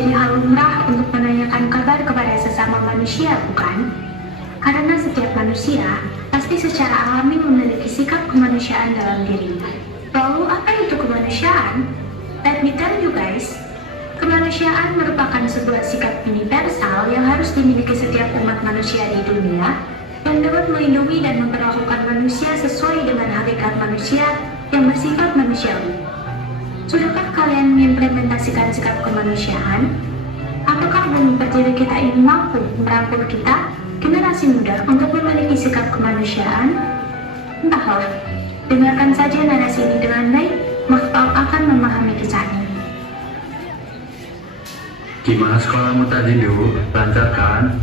menjadi hal lumrah untuk menanyakan kabar kepada sesama manusia, bukan? Karena setiap manusia pasti secara alami memiliki sikap kemanusiaan dalam dirinya. Lalu apa itu kemanusiaan? Let me tell you guys, kemanusiaan merupakan sebuah sikap universal yang harus dimiliki setiap umat manusia di dunia yang dapat melindungi dan memperlakukan manusia sesuai dengan hakikat manusia yang bersifat manusiawi. Sudahkah kalian mengimplementasikan sikap kemanusiaan? Apakah bumi pertiwi kita ini mampu merangkul kita, generasi muda, untuk memiliki sikap kemanusiaan? Entahlah, dengarkan saja narasi ini dengan baik, maka kau akan memahami kisahnya. Gimana sekolahmu tadi, Du? Lancar kan?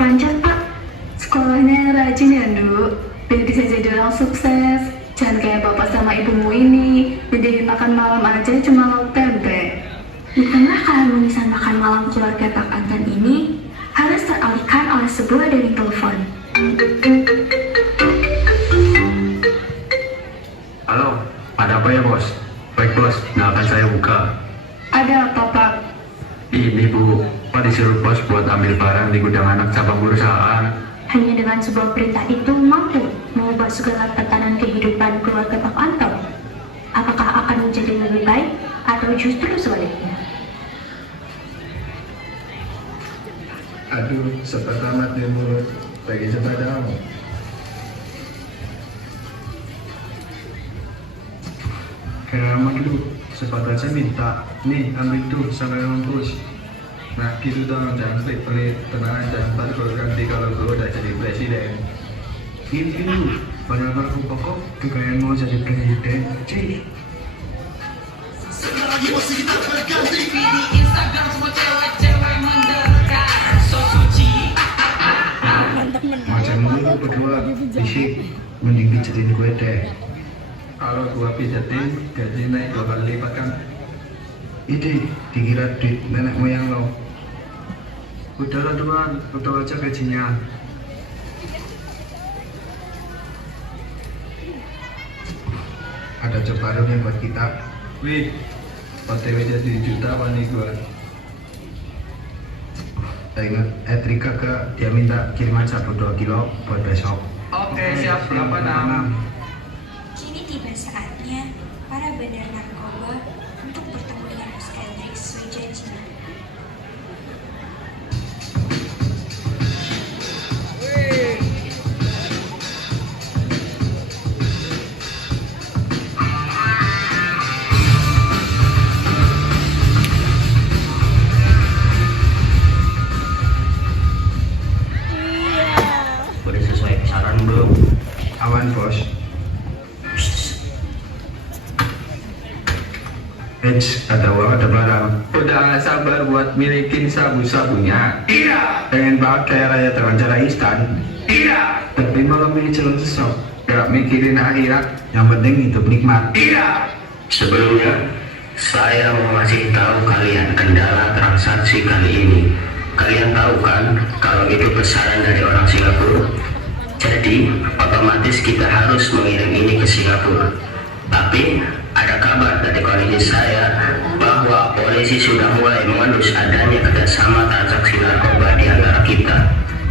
Lancar, Pak. Sekolahnya rajin ya, Du. Biar bisa jadi orang sukses. Jangan kayak bapak sama ibumu ini, jadi makan malam aja cuma lauk tempe. Bukanlah keharmonisan makan malam keluarga Kak Anton ini harus teralihkan oleh sebuah dering telepon. Halo, ada apa ya, Bos? Baik, Bos, nggak akan saya buka. Ada apa, Pak? Ini, Bu, Pak disuruh Bos buat ambil barang di gudang anak cabang perusahaan. Hanya dengan sebuah perintah itu mampu mengubah segala tatanan kehidupan keluarga Pak Anton. Apakah akan menjadi lebih baik atau justru sebaliknya? Aduh, cepat amat di mulut. Bagi sepadamu. Kayak dulu, cepat aja minta. Nih, ambil tuh sampai mampus. Nah, gitu dong, jangan pelit-pelit. Tenang aja, ntar gue ganti kalau gue udah jadi presiden. Ini dulu, pada kartu pokok, kekayaan mau jadi presiden. Cih. Macam dulu berdua, fisik, mending pijetin gue deh. Kalau gua pijetin, gaji naik 2 kali lipat kan. Ini dikira duit nenek moyang lo. Udahlah tuan, potong aja gajinya. Ada job baru nih buat kita. Wih, OTW jadi juta apa nih gua? Saya ingat, Trika ke dia minta kiriman sabu 2 kilo buat besok. Oke, siap. Berapa nam? Kini tiba saatnya para bandar narkoba untuk bertemu dengan Bos Kendrick sesuai janjinya. Udah sesuai saran belum? Awan bos. Ada uang, ada barang. Udah gak sabar buat milikin sabu-sabunya. Iya. Pengen banget kayak raya terlancara instan. Iya. Tapi malah milih calon sesok. Gak mikirin akhirat. Yang penting hidup nikmat. Iya. Sebelumnya, saya mau ngasih tahu kalian kendala transaksi kali ini. Kalian tahu kan kalau itu pesanan dari orang Singapura? Jadi, otomatis kita harus mengirim ini ke Singapura. Tapi, ada kabar dari koalisi saya bahwa polisi sudah mulai mengendus adanya kerjasama transaksi narkoba di antara kita.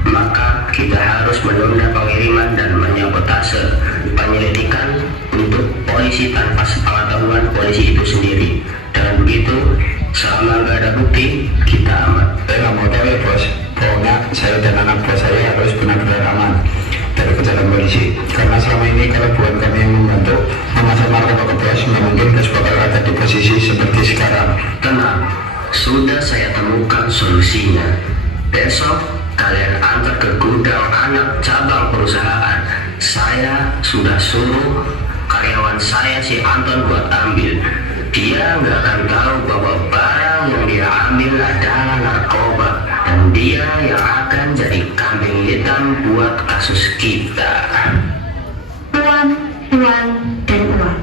Maka, kita harus menunda pengiriman dan menyabotase penyelidikan untuk polisi tanpa sepengetahuan polisi itu sendiri. Dengan begitu, selama nggak ada bukti, kita aman. Saya nggak mau tahu ya bos. Pokoknya saya dan anak buah saya harus benar-benar aman dari kejaran polisi. Karena selama ini kalau bukan kami yang membantu memasang narkoba ke bos, nggak mungkin bos bakal ada di posisi seperti sekarang. Tenang, sudah saya temukan solusinya. Besok kalian antar ke gudang anak cabang perusahaan. Saya sudah suruh karyawan saya si Anton buat ambil. Dia nggak akan tahu bahwa barang yang dia ambil adalah narkoba, dan dia yang akan jadi kambing hitam buat kasus kita. Uang, dan uang.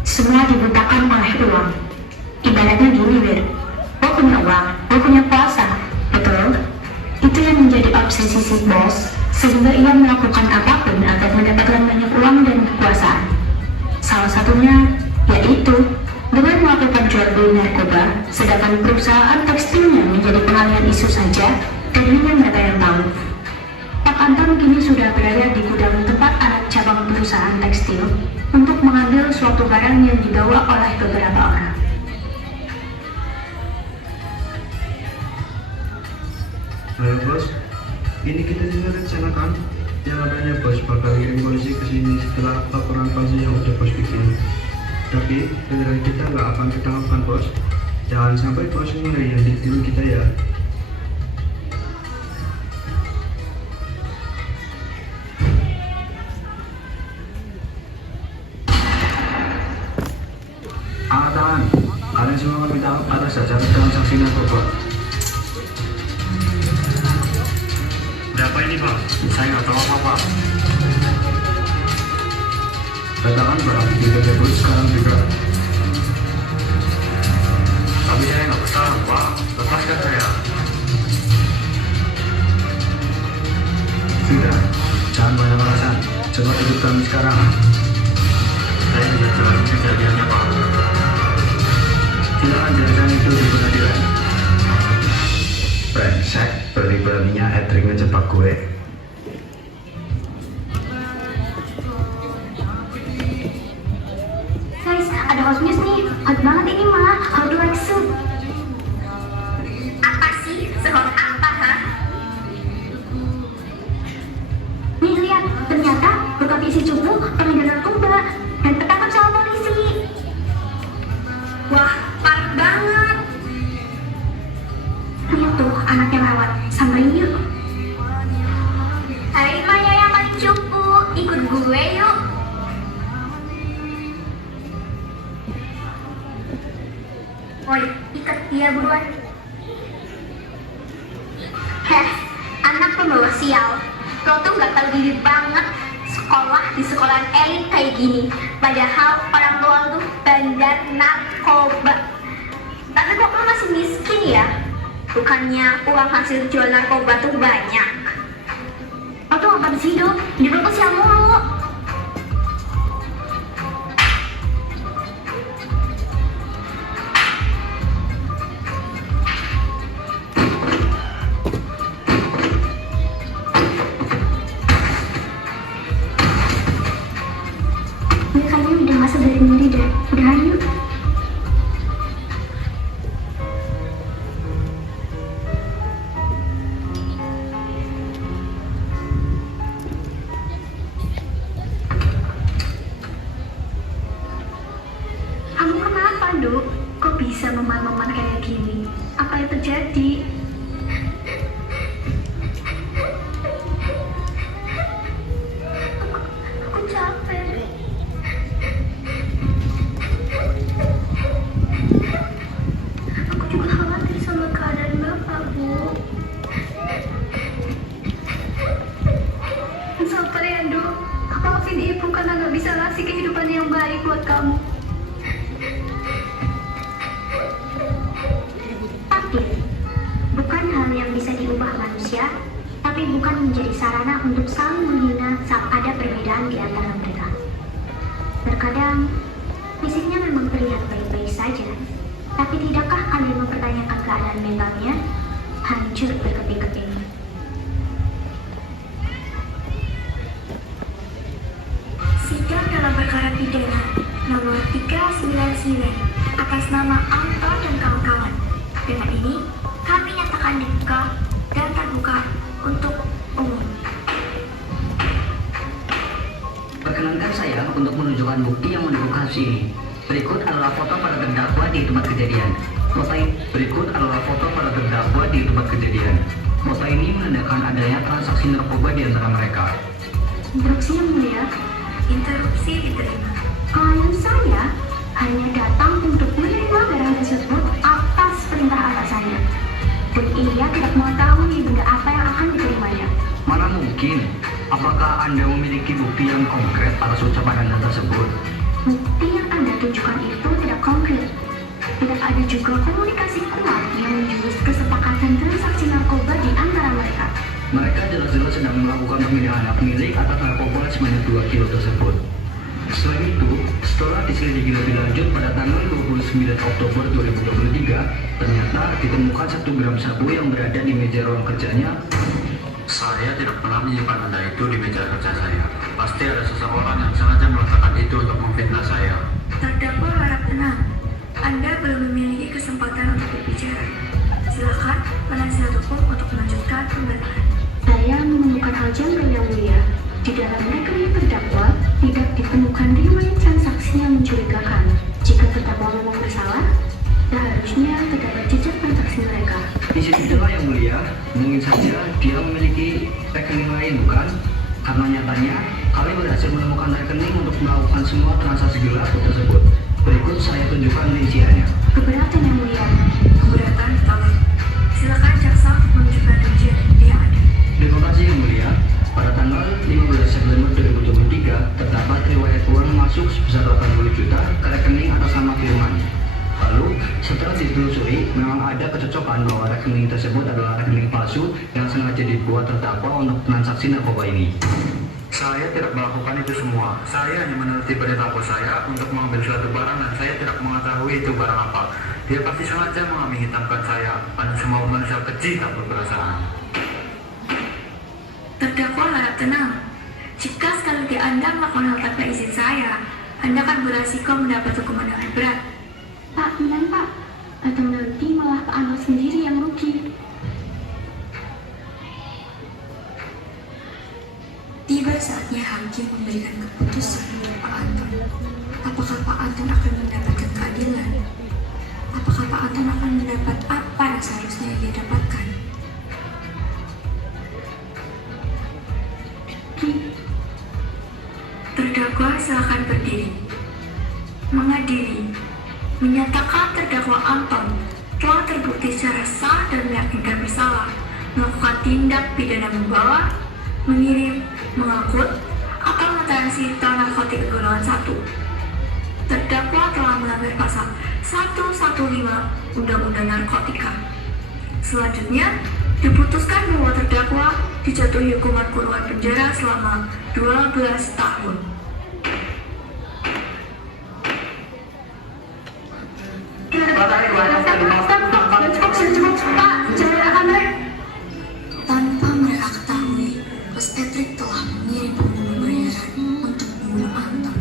Semua dibutakan oleh uang. Ibaratnya gini, Wir. Lo punya uang, lo punya kuasa, betul? Itu yang menjadi obsesi si bos, sehingga ia melakukan apapun agar mendapatkan banyak uang dan kekuasaan. Salah satunya yaitu Dengan melakukan jual beli narkoba, sedangkan perusahaan tekstilnya menjadi pengalian isu saja, dan hanya mereka yang tahu. Pak Anton kini sudah berada di gudang tempat anak cabang perusahaan tekstil untuk mengambil suatu barang yang dibawa oleh beberapa orang. Halo bos, ini kita juga rencanakan yang adanya bos bakal kirim polisi ke sini setelah laporan palsu yang udah bos bikin. Tapi beneran kita nggak akan ketangkap bos. Jangan sampai bos mulai yang ditiru kita ya. Angkat tangan. Kalian semua kami tahu atas dasar transaksi narkoba. Berapa ini Pak? Saya nggak tahu apa-apa. Katakan barang bukti tersebut sekarang juga. Tapi saya nggak bersalah Pak. Lepaskan saya. Sudah, jangan banyak alasan. Coba tutup kami sekarang. Saya tidak tahu kejadiannya Pak. Silakan jelaskan itu di pengadilan. Brengsek, berani-beraninya Edric ngejebak gue. Guys, ada hot news nih. Hot banget ini mah. How do like soup? Apa sih? Sehot apa, ha? Nih lihat, ternyata bukan isi cupu pengedar narkoba dan ketangkap sama polisi. Wah, parah banget. Lihat tuh anak yang lewat, samperin yuk. Hai Maya yang paling cupu, ikut gue yuk. Woi, ikat dia buruan. Heh, anak pembawa sial. Lo tuh gak tahu diri banget sekolah di sekolahan elit kayak gini. Padahal orang tua lo tuh bandar narkoba. Tapi kok lo masih miskin ya? Bukannya uang hasil jual narkoba tuh banyak. Lo tuh apa sih dok? Hidup lo tuh sial mulu. Ini kayaknya udah gak sabarin diri deh. Udahan yuk. Kamu kenapa, Dok? Kok bisa meman-meman kayak gini? Apa yang terjadi? Aku capek. Aku juga khawatir sama keadaan Bapak, Bu. Sabar ya, Dok. Maafin Ibu karena gak bisa ngasih kehidupan yang baik buat kamu. Takdir bukan hal yang bisa diubah manusia, tapi bukan menjadi sarana untuk saling menghina saat ada perbedaan di antara mereka. Terkadang, fisiknya memang terlihat baik-baik saja, tapi tidakkah kalian mempertanyakan keadaan mentalnya? Hancur berkeping-keping. Sidang dalam perkara pidana nomor 399 atas nama Anton dan kawan-kawan. Dengan ini, kami nyatakan dibuka dan terbuka untuk umum. Perkenankan saya untuk menunjukkan bukti yang mendukung kasus ini. Berikut adalah foto para terdakwa di tempat kejadian. Berikut adalah foto para terdakwa di tempat kejadian. Foto ini menandakan adanya transaksi narkoba di antara mereka. Interupsi yang mulia, Interupsi diterima. klien saya hanya datang untuk menerima barang tersebut atas perintah atasannya. Dan ia tidak mengetahui benda apa yang akan diterimanya. Mana mungkin? Apakah Anda memiliki bukti yang konkret atas ucapan Anda tersebut? Bukti yang Anda tunjukkan itu tidak konkret. Tidak ada juga komunikasi kuat yang menjurus kesepakatan transaksi narkoba di antara mereka. Mereka jelas-jelas sedang melakukan pemindahan hak milik atas narkoba sebanyak 2 kilo tersebut. Selain itu, setelah diselidiki lebih lanjut pada tanggal 29 Oktober 2023, ternyata ditemukan 1 gram sabu yang berada di meja ruang kerjanya. Saya tidak pernah menyimpan benda itu di meja kerja saya. Pasti ada seseorang yang sengaja meletakkan itu untuk memfitnah saya. Terdakwa harap tenang. Anda belum memiliki kesempatan untuk berbicara. Silakan penasihat hukum untuk melanjutkan pembelaan. Saya menemukan hal janggal yang mulia. Di dalam rekening terdakwa tidak ditemukan riwayat transaksi yang mencurigakan. Jika terdakwa memang bersalah, seharusnya terdapat jejak transaksi mereka. Di situ itulah yang mulia, mungkin saja dia memiliki rekening lain, bukan? Karena nyatanya, kami berhasil menemukan rekening untuk melakukan semua transaksi gelap tersebut. Berikut saya tunjukkan rinciannya. Keberatan yang mulia. Keberatan ditolak. Silakan jaksa untuk menunjukkan rincian yang ada. Terima kasih yang mulia. Pada tanggal 15 September 2023, terdapat riwayat uang masuk sebesar 80 juta ke rekening atas nama Firman. Lalu, setelah ditelusuri, memang ada kecocokan bahwa rekening tersebut adalah rekening palsu yang sengaja dibuat terdakwa untuk transaksi narkoba ini. Saya tidak melakukan itu semua. Saya hanya menuruti perintah bos saya untuk mengambil suatu barang dan saya tidak mengetahui itu barang apa. Dia pasti sengaja mengambing hitamkan saya. Karena semua manusia kecil tak berperasaan. Terdakwa harap tenang. Jika sekali lagi Anda melakukan hal tanpa izin saya, Anda akan beresiko mendapat hukuman yang berat. Pak, benar Pak. Atau nanti malah Pak Anwar sendiri yang rugi. Tiba saatnya hakim memberikan keputusan untuk Pak Anton. Apakah Pak Anton akan mendapatkan keadilan? Apakah Pak Anton akan mendapat apa yang seharusnya dia dapatkan? Terdakwa silakan berdiri. Mengadili, menyatakan terdakwa Anton telah terbukti secara sah dan meyakinkan bersalah melakukan tindak pidana membawa, mengirim, mengangkut, atau mentransit narkotik golongan 1. Terdakwa telah melanggar pasal 115 Undang-Undang Narkotika. Selanjutnya, diputuskan bahwa terdakwa dijatuhi hukuman kurungan penjara selama 12 tahun. Tanpa mereka ketahui, Bos Patrick telah mengirim pembunuh bayaran untuk membunuh Anton.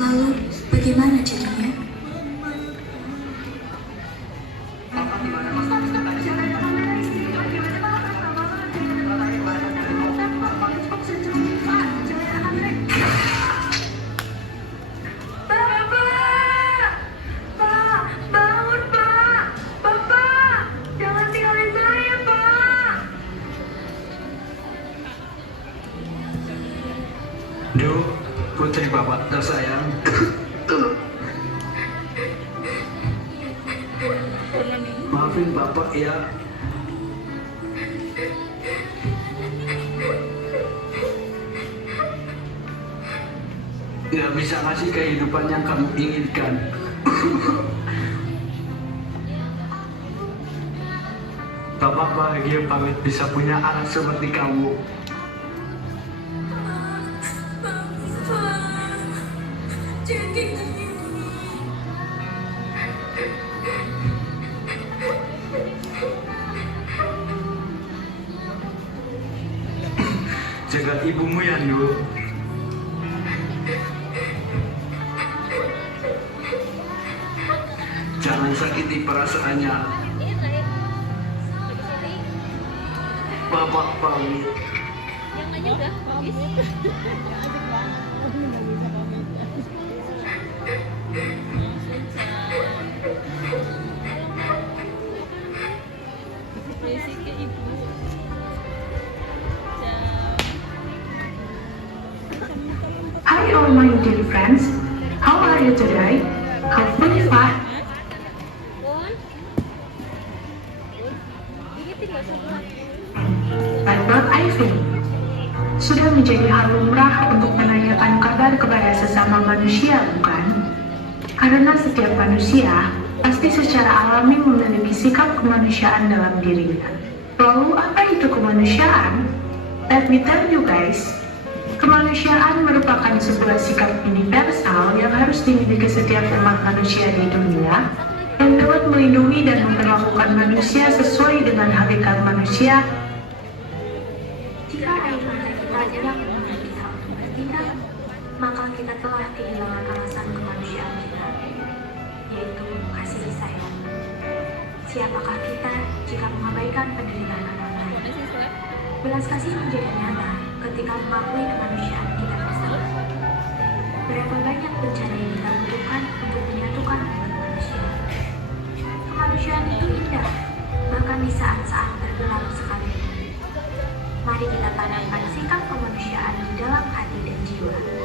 Lalu, bagaimana jadinya? Duh, putri bapak tersayang. Maafin bapak ya. Nggak bisa ngasih kehidupan yang kamu inginkan. Bapak bahagia banget bisa punya anak seperti kamu. Jaga ibumu ya, Nduk. Jangan sakiti perasaannya. Bapak pamit. Yang aja udah habis. Asik banget. Nggak bisa pamit. Berisik ke ibu. Hi all my dear friends, how are you today? Hopefully fine. Albert Ivy. Sudah menjadi hal lumrah untuk menanyakan kabar kepada sesama manusia, bukan? Karena setiap manusia pasti secara alami memiliki sikap kemanusiaan dalam dirinya. Lalu apa itu kemanusiaan? Let me tell you guys. Kemanusiaan merupakan sebuah sikap universal yang harus dimiliki setiap umat manusia di dunia yang dapat melindungi dan memperlakukan manusia sesuai dengan hakikat manusia. Jika air mata kita yang menuntut kita untuk bertindak, maka kita telah kehilangan alasan kemanusiaan kita, yaitu kasih sayang. Siapakah kita jika mengabaikan penderitaan orang lain? Belas kasih menjadi nyata ketika mengakui kemanusiaan kita bersama. Berapa banyak bencana yang kita butuhkan untuk menyatukan umat manusia. Kemanusiaan itu indah, bahkan di saat-saat tergelap sekalipun. Mari kita tanamkan sikap kemanusiaan di dalam hati dan jiwa.